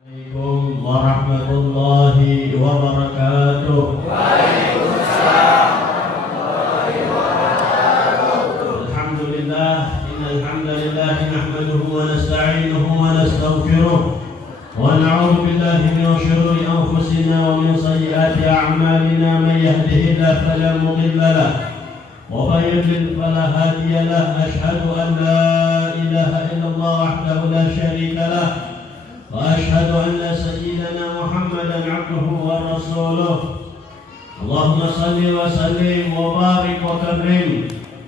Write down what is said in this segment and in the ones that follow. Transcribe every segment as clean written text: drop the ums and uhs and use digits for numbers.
Assalamualaikum warahmatullahi wabarakatuh. Waalaikumsalam warahmatullahi wabarakatuh. Alhamdulillah, innal hamdalillah nahmaduhu wa nasta'inuhu wa nastaghfiruh wa na'udzu billahi min shururi anfusina wa min sayyiati a'malina man yahdihillahu fala mudilla lahu wa man yudlil fala hadiya lahu. Asyhadu an la ilaha illallah wahdahu la syarika lahu وأشهد أن سيدنا محمدا عبده ورسوله. اللهم صل وسلم وبارك وكرم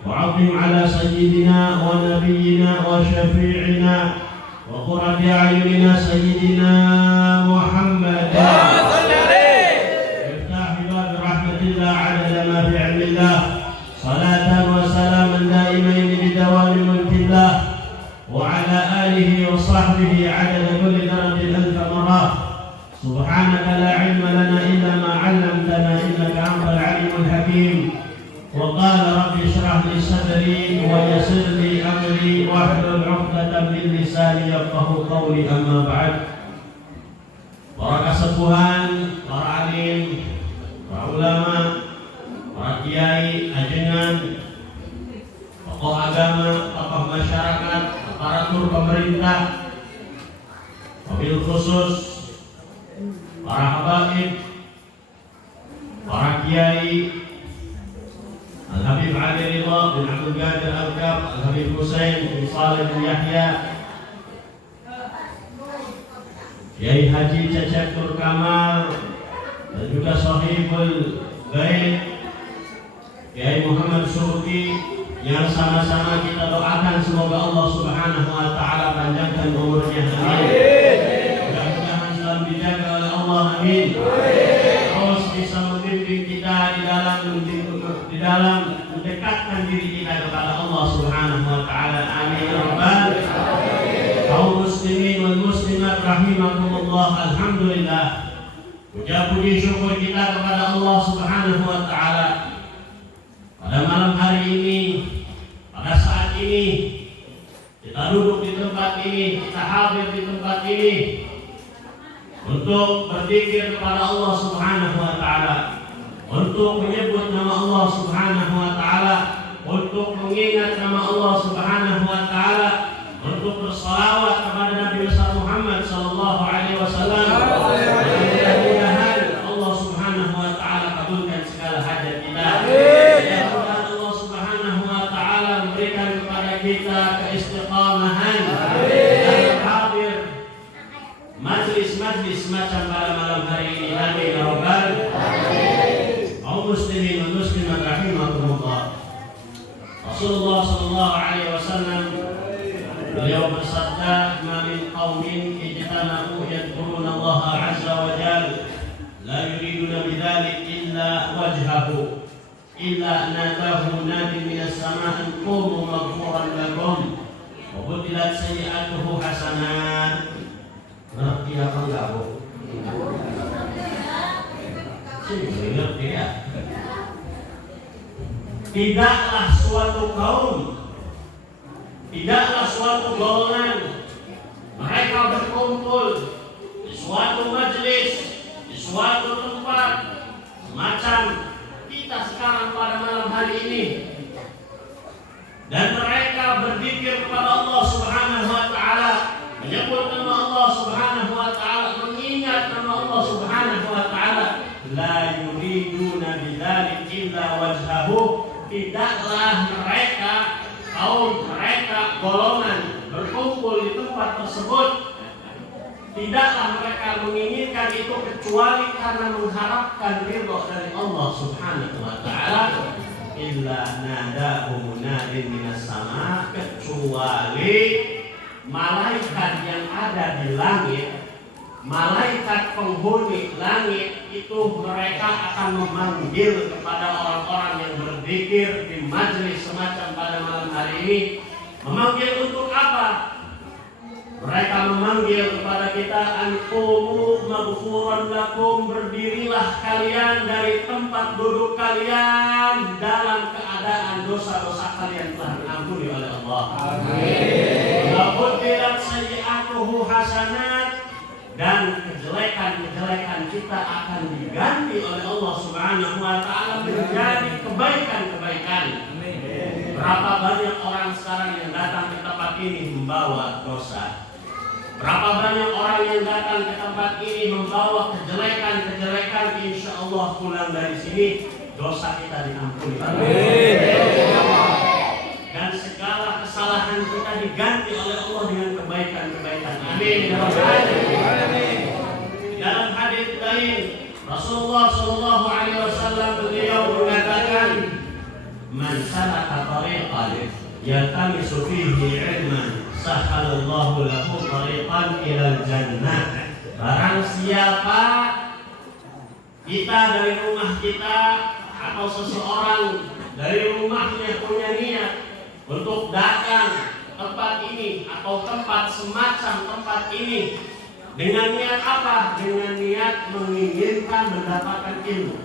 وعظم على سيدنا ونبينا وشفيعنا وقرة أعيننا سيدنا محمد. افتح باب رحمة الله عدد ما في علم الله، صلاة وسلاما دائمين بدوام ملك الله وعلى آله وصحبه عدد كل درجة ألف مرة. سبحانك لا علم لنا إلا ما علمتنا إنك أنت العليم الحكيم. وقال رب اشرح لي صدري ويسر لي أمري واحلل عقدة من لساني يفقهوا قولي. أما بعد. Para kasepuhan, para alim, para ulama, para kiai, ajengan, tokoh agama, tokoh masyarakat, aparatur pemerintah, wabil khusus para habaib, para kiai, Al-Habib Ali Ridha bin Abdul Qadir Al-Kab, Al-Habib Husain bin Saleh bin Yahya, Kiai Haji Cecep Nur Kamal, dan juga Sahibul Ghaib Kiai Muhammad Surti, yang sama-sama kita doakan semoga Allah Subhanahu wa taala panjangkan umurnya. Amin. Mudah-mudahan selalu dijaga oleh Allah. Amin. Terus bisa membimbing kita di dalam mendekatkan diri kita kepada Allah Subhanahu wa taala. Amin ya rabbal alamin. Kaum muslimin wal muslimat rahimakumullah. Alhamdulillah. Puji syukur kita kepada Allah Subhanahu wa taala. Pada malam hari ini, pada saat ini, kita duduk di tempat ini, kita hadir di tempat ini untuk berzikir kepada Allah Subhanahu wa taala, untuk menyebut nama Allah Subhanahu wa taala, untuk mengingat nama Allah Subhanahu wa taala, untuk bersalawat kepada Nabi besar Muhammad sallallahu alaihi wasallam. Mudah-mudahan Allah Subhanahu wa taala kabulkan segala hajat kita. Kita keistiqamahan dan hadir majlis-majlis macam pada malam hari ini. Amin ya rabbal alamin. Kaum muslimin dan muslimat rahimakumullah. Rasulullah sallallahu alaihi wasallam beliau bersabda, "Ma min qaumin ijtama'u yadhkuruna Allah azza wa jalla la yuriduna bidzalik illa wajhahu illa nadahu nadin minas samaa'i qumu maghfuran lakum wa budilat sayyi'atuhu hasanat." Ngerti apa enggak, Bu? Sini ngerti ya? Tidaklah suatu kaum, tidaklah suatu golongan mereka berkumpul di suatu majelis, di suatu tempat semacam kita sekarang pada malam hari ini, dan mereka berzikir kepada Allah Subhanahu wa taala, menyebut nama Allah Subhanahu wa taala, mengingat nama Allah Subhanahu wa taala, la yuriduna bidzalik illa wajhahu. Tidaklah mereka, kaum mereka, golongan berkumpul di tempat tersebut, tidaklah mereka menginginkan itu kecuali karena mengharapkan ridha dari Allah Subhanahu wa taala. Illa nadahu nadin minas sama, kecuali malaikat yang ada di langit, malaikat penghuni langit itu mereka akan memanggil kepada orang-orang yang berzikir di majelis semacam pada malam hari ini. Memanggil untuk apa? Mereka memanggil kepada kita, anqumu maghfuran lakum, berdirilah kalian dari tempat duduk kalian dalam keadaan dosa-dosa kalian telah diampuni oleh Allah. Amin. Wa budilat sayyi'atuhu hasanat, dan kejelekan-kejelekan kita akan diganti oleh Allah Subhanahu wa taala menjadi kebaikan-kebaikan. Berapa banyak orang sekarang yang datang ke tempat ini membawa dosa. Berapa banyak orang yang datang ke tempat ini membawa kejelekan-kejelekan, insya Allah pulang dari sini dosa kita diampuni. Amin. Dan segala kesalahan kita diganti oleh Allah dengan kebaikan-kebaikan. Amin. Dalam hadis lain Rasulullah Shallallahu Alaihi Wasallam beliau mengatakan, "Man salaka tariqan yaltamisu fihi ilman, sahhalallahu lahu tariqan ilal jannah." Barang siapa kita dari rumah kita atau seseorang dari rumahnya punya niat untuk datang tempat ini atau tempat semacam tempat ini dengan niat apa? Dengan niat menginginkan mendapatkan ilmu.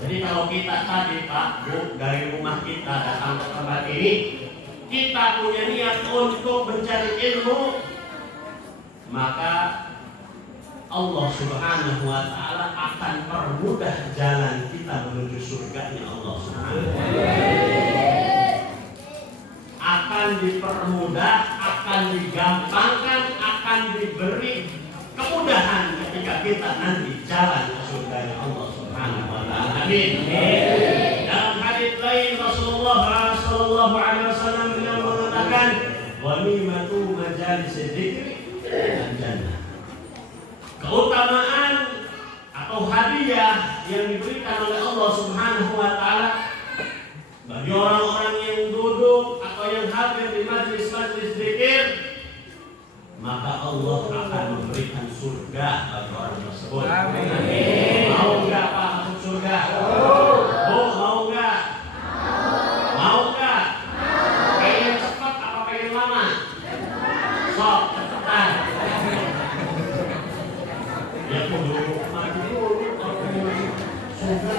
Jadi kalau kita tadi Pak Bu dari rumah kita datang ke tempat ini, kita punya niat untuk mencari ilmu, maka Allah Subhanahu wa taala akan permudah jalan kita menuju surganya Allah Subhanahu wa taala. Akan dipermudah, akan digampangkan, akan diberi kemudahan ketika kita nanti jalan ke surganya Allah Subhanahu wa taala. Amin. Dalam hadis lain Rasulullah sallallahu alaihi wasallam beliau mengatakan, "Ghanimatu majalis dzikri al-jannah." Keutamaan atau hadiah yang diberikan oleh Allah Subhanahu wa taala bagi orang-orang yang duduk atau yang hadir di majlis-majlis zikir, maka Allah akan memberikan surga bagi orang tersebut. Amin. Mau enggak Pak masuk surga? Bu, mau enggak? Mau enggak? Pengen cepat apa pengen lama? Sok, cepetan. Ya kudu maju dulu kalau pengen surga.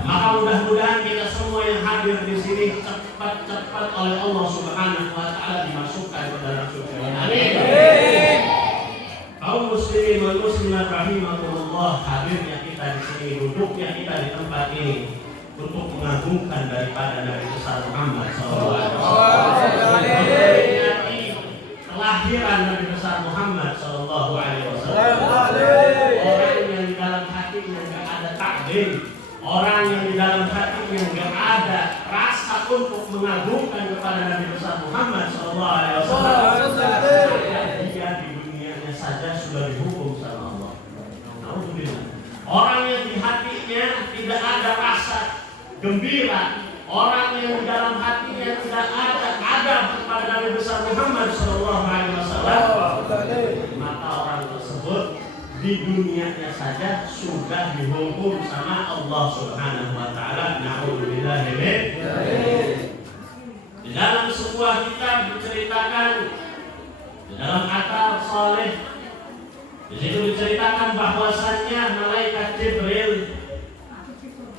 Maka mudah-mudahan kita semua yang hadir di sini cepat-cepat oleh Allah Subhanahu wa taala dimasukkan ke dalam surga. Amin. Kaum muslimin wal muslimat rahimakumullah, hadirnya kita di sini, duduknya kita di tempat ini untuk mengagungkan daripada Nabi besar Muhammad SAW. Memperingati kelahiran Nabi besar Muhammad SAW. Orang yang di dalam hatinya enggak ada takdim, orang yang di dalam hatinya enggak ada rasa untuk mengagungkan kepada Nabi besar Muhammad SAW, dia di dunianya saja sudah dihukum sama Allah. Alhamdulillah. Orang yang di hatinya tidak ada rasa gembira, orang yang di dalam hatinya tidak ada adab kepada Nabi besar Muhammad SAW, maka orang tersebut di dunianya saja sudah dihukum sama Allah Subhanahu wa taala. Na'udzubillah. Di dalam sebuah kitab diceritakan, di dalam Athar Saleh, di situ diceritakan bahwasannya malaikat Jibril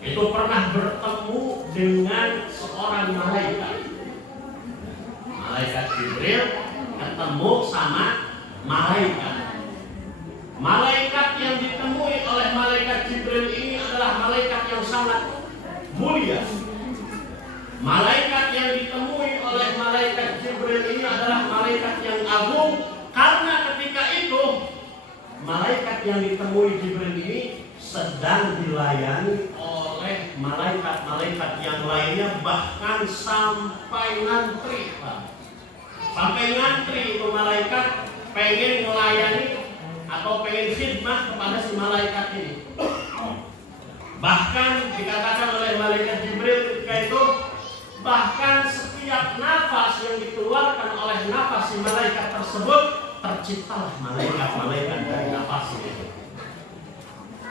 itu pernah bertemu dengan seorang malaikat. Malaikat Jibril ketemu sama malaikat. Malaikat yang ditemui oleh malaikat Jibril ini adalah malaikat yang sangat mulia. Malaikat yang ditemui oleh malaikat Jibril ini adalah malaikat yang agung, karena ketika itu malaikat yang ditemui Jibril ini sedang dilayani oleh malaikat-malaikat yang lainnya, bahkan sampai ngantri, Pak. Sampai ngantri itu malaikat pengen melayani atau pengen khidmah kepada si malaikat ini. Bahkan dikatakan oleh malaikat Jibril ketika itu, bahkan setiap nafas yang dikeluarkan oleh nafas si malaikat tersebut, terciptalah malaikat-malaikat dari nafas itu.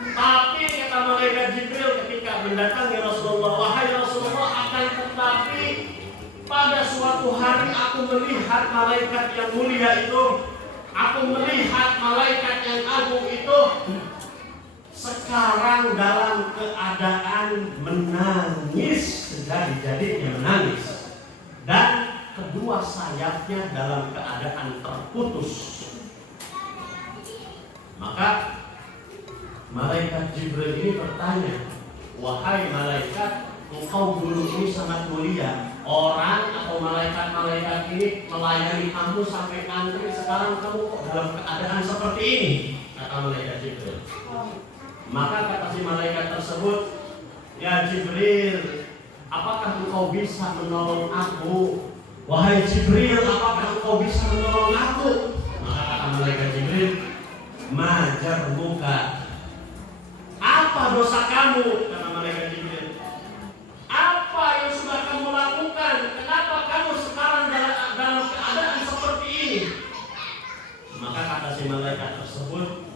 Tapi kata malaikat Jibril ketika mendatangi Rasulullah, "Wahai Rasulullah, akan tetapi pada suatu hari aku melihat malaikat yang mulia itu, aku melihat malaikat yang agung itu sekarang dalam keadaan menangis, sejadi-jadinya menangis, dan kedua sayapnya dalam keadaan terputus." Maka malaikat Jibril ini bertanya, wahai malaikat, engkau dulu ini sangat mulia. Orang atau malaikat-malaikat ini melayani kamu sampai antri, sekarang kamu kok dalam keadaan seperti ini? Kata malaikat Jibril. Maka kata si malaikat tersebut, ya Jibril, apakah engkau bisa menolong aku? Wahai Jibril, apakah engkau bisa menolong aku? Maka kata malaikat Jibril, majar muka. Apa dosa kamu? Kata malaikat Jibril. Apa yang sudah kamu lakukan? Kenapa kamu sekarang dalam keadaan seperti ini? Maka kata si malaikat tersebut,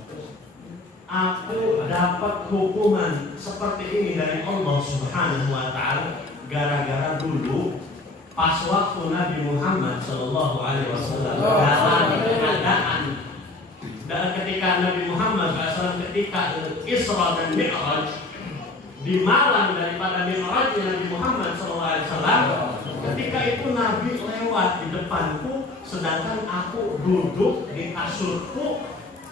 aku dapat hukuman seperti ini dari Allah Subhanahu wa Ta'ala gara-gara dulu pas waktu Nabi Muhammad Sallallahu Alaihi Wasallam dalam keadaan, dan ketika Nabi Muhammad SAW ketika Isra dan Mi'raj, di malam daripada Mi'rajnya Nabi Muhammad SAW, ketika itu Nabi lewat di depanku, sedangkan aku duduk di kasurku,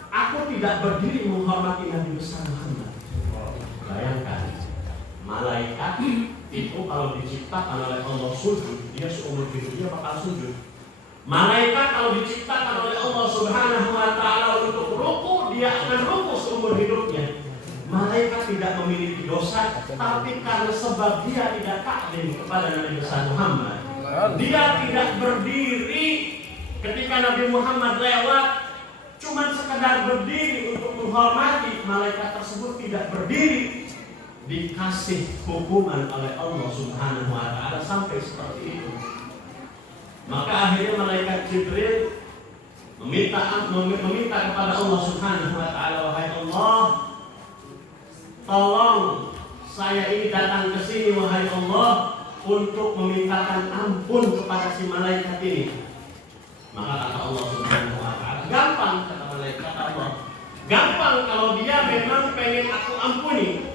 aku tidak berdiri menghormati Nabi besar Muhammad. Bayangkan, malaikat itu kalau diciptakan oleh Allah sujud, dia seumur hidup dia bakal sujud. Malaikat kalau diciptakan oleh Allah Subhanahu wa Ta'ala untuk ruku, dia akan ruku seumur hidupnya. Malaikat tidak memiliki dosa, tapi karena sebab dia tidak taklim kepada Nabi besar Muhammad, dia tidak berdiri ketika Nabi Muhammad lewat, cuma sekedar berdiri untuk menghormati. Malaikat tersebut tidak berdiri, dikasih hukuman oleh Allah Subhanahu wa Ta'ala sampai seperti itu. Maka akhirnya malaikat Jibril meminta kepada Allah Subhanahu wa Ta'ala, wahai Allah, tolong saya ini datang ke sini, wahai Allah, untuk memintakan ampun kepada si malaikat ini. Maka kata Allah Subhanahu wa Ta'ala, gampang, kata malaikat Allah, gampang kalau dia memang pengen aku ampuni.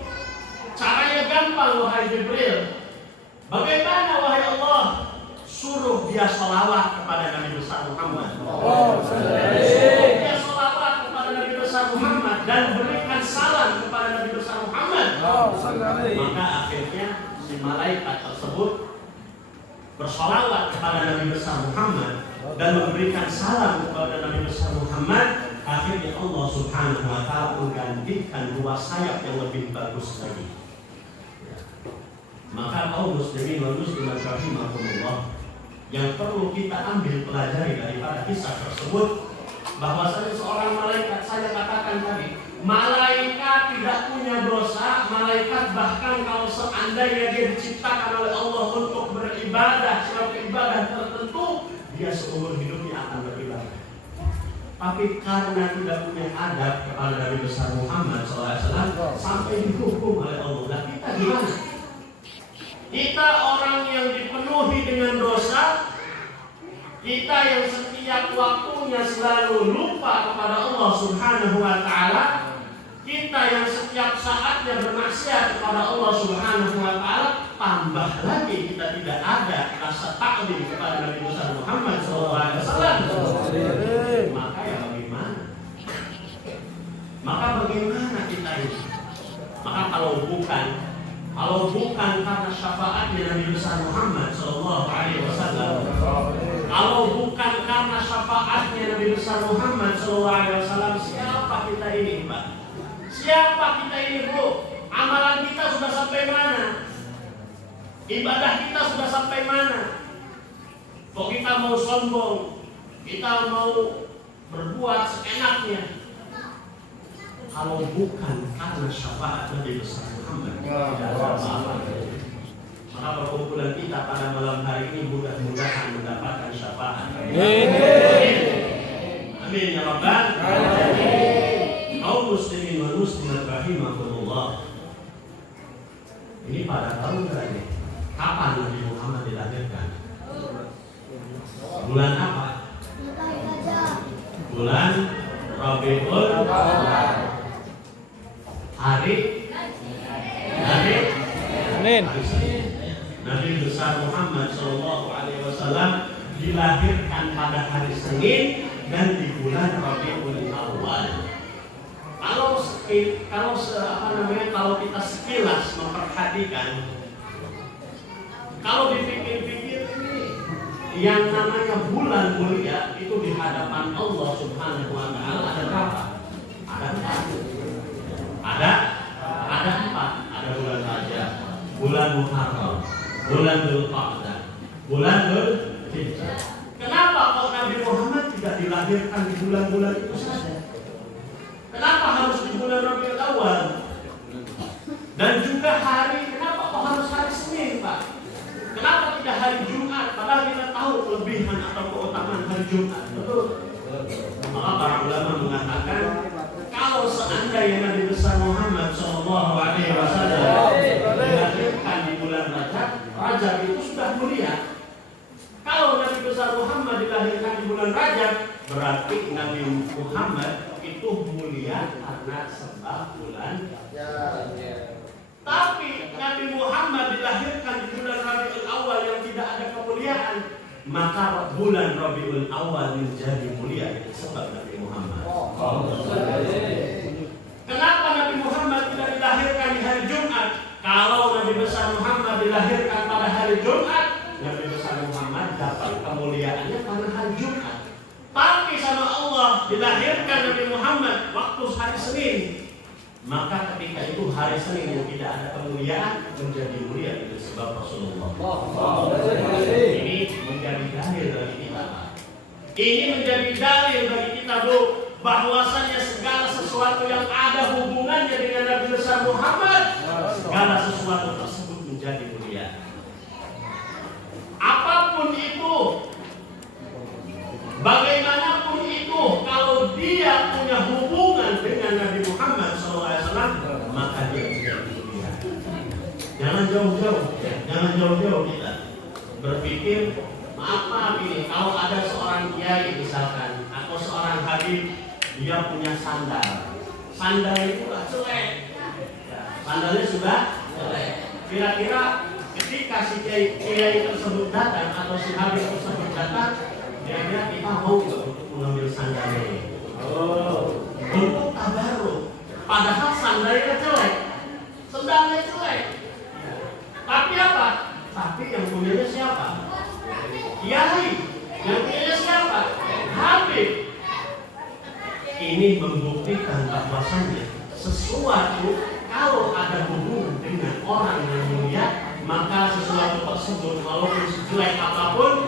Caranya gampang, wahai Jibril. Bagaimana, wahai Allah? Suruh dia sholawat kepada Nabi besar Muhammad. Suruh dia sholawat kepada Nabi besar Muhammad dan berikan salam kepada Nabi besar Muhammad. Maka akhirnya si malaikat tersebut bersholawat kepada Nabi besar Muhammad dan memberikan salam kepada Nabi besar Muhammad. Akhirnya Allah Subhanahu wa Ta'ala menggantikan dua sayap yang lebih bagus lagi. Maka kaum muslimin wal muslimat rahimakumullah, yang perlu kita ambil pelajari daripada kisah tersebut, bahwasanya seorang malaikat, saya katakan tadi, malaikat tidak punya dosa. Malaikat bahkan kalau seandainya dia diciptakan oleh Allah untuk beribadah, suatu ibadah tertentu, dia seumur hidupnya akan beribadah. Tapi karena tidak punya adab kepada Nabi besar Muhammad SAW, sampai dihukum oleh Allah. Nah, kita gimana? Kita orang yang dipenuhi dengan dosa, kita yang setiap waktunya selalu lupa kepada Allah Subhanahu wa Ta'ala, kita yang setiap saatnya bermaksiat kepada Allah Subhanahu wa Ta'ala, tambah lagi kita tidak ada rasa taklim kepada Nabi besar Muhammad SAW. Maka ya bagaimana? Maka bagaimana kita ini? Maka kalau bukan karena syafaatnya Nabi besar Muhammad Sallallahu Alaihi Wasallam, kalau bukan karena syafaatnya Nabi besar Muhammad Sallallahu Alaihi Wasallam, siapa kita ini, Pak? Siapa kita ini, Bu? Amalan kita sudah sampai mana? Ibadah kita sudah sampai mana? Kok kita mau sombong? Kita mau berbuat seenaknya? Kalau bukan karena syafaat Nabi besar Muhammad, maka perkumpulan kita pada malam hari ini mudah-mudahan mendapatkan syafaat. Amin. Amin ya Rabbal alamin. Kaum muslimin wal muslimat rahimakumullah. Ini pada tahun berapa? Kapan Nabi Muhammad dilahirkan? Bulan apa? Bulan Rabiul Awal. Hari Senin. Nabi besar Muhammad Sallallahu Alaihi Wasallam dilahirkan pada hari Senin dan di bulan Rabiul Awal. kalau kita sekilas memperhatikan, kalau dipikir-pikir ini yang namanya bulan mulia itu di hadapan Allah Subhanahu wa taala ada berapa? Ada 4. Ada 4. Ada bulan Rajab, bulan Muharram, bulan Dzulqa'dah, bulan Dzulhijjah. Kenapa kok Nabi Muhammad tidak dilahirkan di bulan-bulan itu saja? Kenapa harus di bulan Rabiul Awal? Dan juga kenapa kok harus hari Senin, Pak? Kenapa tidak hari Jumat? Padahal kita tahu kelebihan atau keutamaan hari Jumat. Betul? Maka para ulama mengatakan, kalau seandainya Nabi besar Muhammad SAW dilahirkan di bulan Rajab itu sudah mulia. Kalau Nabi besar Muhammad dilahirkan di bulan Rajab, berarti Nabi Muhammad itu mulia karena sebab bulan. Tapi Nabi Muhammad dilahirkan di bulan Rabiul Awal yang tidak ada kemuliaan, maka bulan Rabiul Awal menjadi mulia sebab Nabi Muhammad. Kenapa Nabi Muhammad tidak dilahirkan di hari Jumat? Kalau Nabi besar Muhammad dilahirkan pada hari Jumat, Nabi besar Muhammad dapat kemuliaannya karena hari Jumat. Tapi sama Allah dilahirkan Nabi Muhammad waktu hari Senin, maka ketika itu hari Senin yang tidak ada kemuliaan menjadi mulia dengan sebab Rasulullah. Ini menjadi dalil bagi kita. Ini menjadi dalil bagi kita, Bu, bahwasanya segala sesuatu yang ada hubungannya dengan Nabi besar Muhammad, segala sesuatu tersebut menjadi mulia. Apapun itu, bagaimanapun itu, kalau dia punya hubungan dengan Nabi Muhammad SAW, maka dia menjadi mulia. Jangan jauh-jauh kita berpikir, maaf ini, kalau ada seorang kiai misalkan, atau seorang habib, dia punya sandal itu sudah jelek, sandalnya sudah jelek. Kira-kira ketika si kiai tersebut datang atau si habib tersebut datang, kira-kira kita mau nggak untuk mengambil sandalnya ini? Untuk tabaruk. Padahal sandalnya jelek, sandalnya jelek. Tapi apa? Tapi yang punyanya siapa? Kiai. Yang punyanya siapa? Habib. Ini membuktikan bahwasannya sesuatu kalau ada hubungan dengan orang yang mulia, maka sesuatu tersebut walaupun sejelek apapun,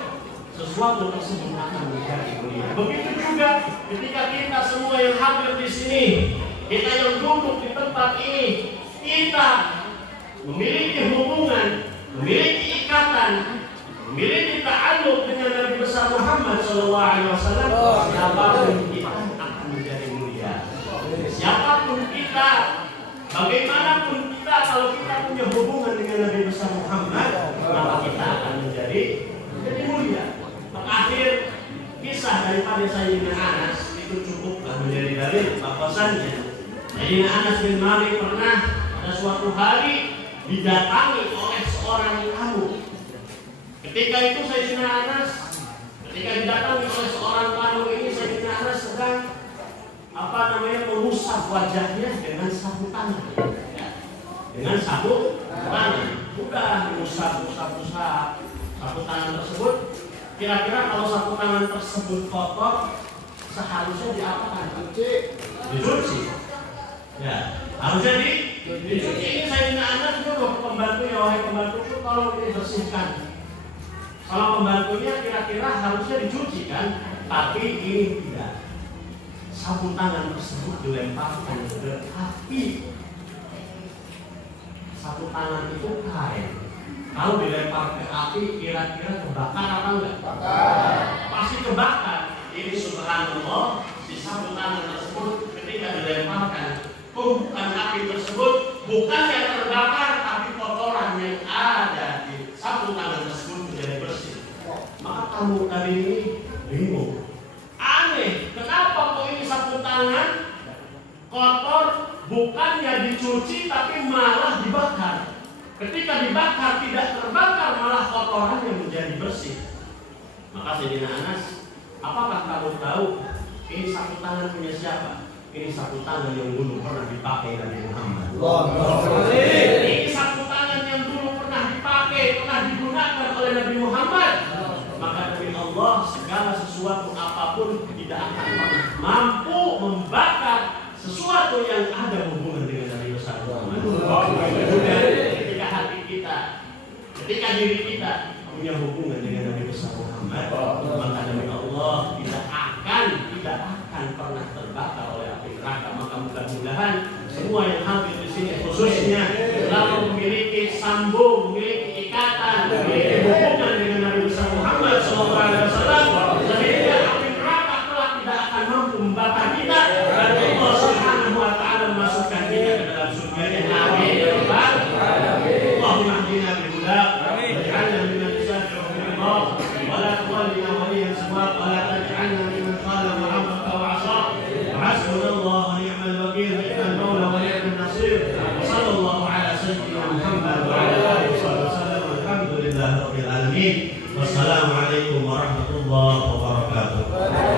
sesuatu tersebut akan menjadi mulia. Begitu juga ketika kita semua yang hadir di sini, kita yang duduk di tempat ini, kita memiliki hubungan, memiliki ikatan, memiliki ta'alluq dengan Nabi besar Muhammad SAW. Siapapun kita akan menjadi mulia. Siapapun kita, bagaimanapun kita, kalau kita punya hubungan dengan Nabi besar Muhammad, maka kita akan menjadi mulia. Terakhir, kisah daripada Sayyidina Anas itu cukuplah menjadi dalil bahwasannya Sayyidina Anas bin Malik pernah pada suatu hari didatangi oleh seorang tamu. Ketika itu Sayyidina Anas, ketika didatangi oleh seorang tamu ini, Sayyidina Anas sedang mengusap wajahnya dengan sapu tangan. Dengan sapu tangan, sudah mengusap sapu tangan tersebut. Kira-kira kalau sapu tangan tersebut kotor, seharusnya diapakan? Dicuci. Ya, harusnya dicuci. Ini Sayyidina Anas nyuruh pembantunya, wahai pembantuku, tolong ini bersihkan. Kalau pembantunya kira-kira harusnya dicuci kan, tapi ini tidak. Sapu tangan tersebut dilemparkan ke api. Sapu tangan itu kain. Kalau dilempar ke api, kira-kira kebakar apa enggak? Pasti kebakar. Ini subhanallah, si sapu tangan tersebut ketika dilemparkan tumpukan api tersebut, bukan yang terbakar, tapi kotoran yang ada di sapu tangan tersebut menjadi bersih. Maka tamu tadi ini bingung. Aneh, kenapa kok ini sapu tangan kotor, bukannya dicuci tapi malah dibakar. Ketika dibakar tidak terbakar, malah kotorannya menjadi bersih. Maka Sayyidina Anas, apakah kamu tahu ini sapu tangan punya siapa? Ini sapu tangan yang dulu pernah dipakai Nabi Muhammad. Ini sapu tangan yang dulu pernah dipakai, pernah digunakan oleh Nabi Muhammad. Maka dari Allah segala sesuatu apapun tidak akan pernah mampu membakar sesuatu yang ada hubungan dengan Nabi besar Muhammad. Ketika hati kita, ketika diri kita punya hubungan dengan Nabi besar Muhammad, maka dari Allah tidak akan pernah terbakar oleh api neraka. Maka mudah-mudahan semua yang hadir di sini khususnya lalu memiliki sambung, memiliki ikatan, memiliki hubungan dengan Nabi besar Muhammad SAW, sehingga api neraka kelak tidak akan mampu membakar kita dan Allah Subhanahu wa taala memasukkan kita ke dalam surga-Nya. Amin ya rabbal alamin. Allahumma hdina bil huda waj'alna mimman yashaa'u ridha wa la tuwallina waliyan siwak wa la taj'alna mimman qala ma'amaka wa 'asa. Hasbunallahu wa ni'mal wakeel, ni'mal mawla wa ni'man nasir. Wa sallallahu ala sayyidina Muhammad wa ala alihi wa sallam. Alhamdulillahi rabbil alamin. Wassalamu alaikum warahmatullahi wabarakatuh.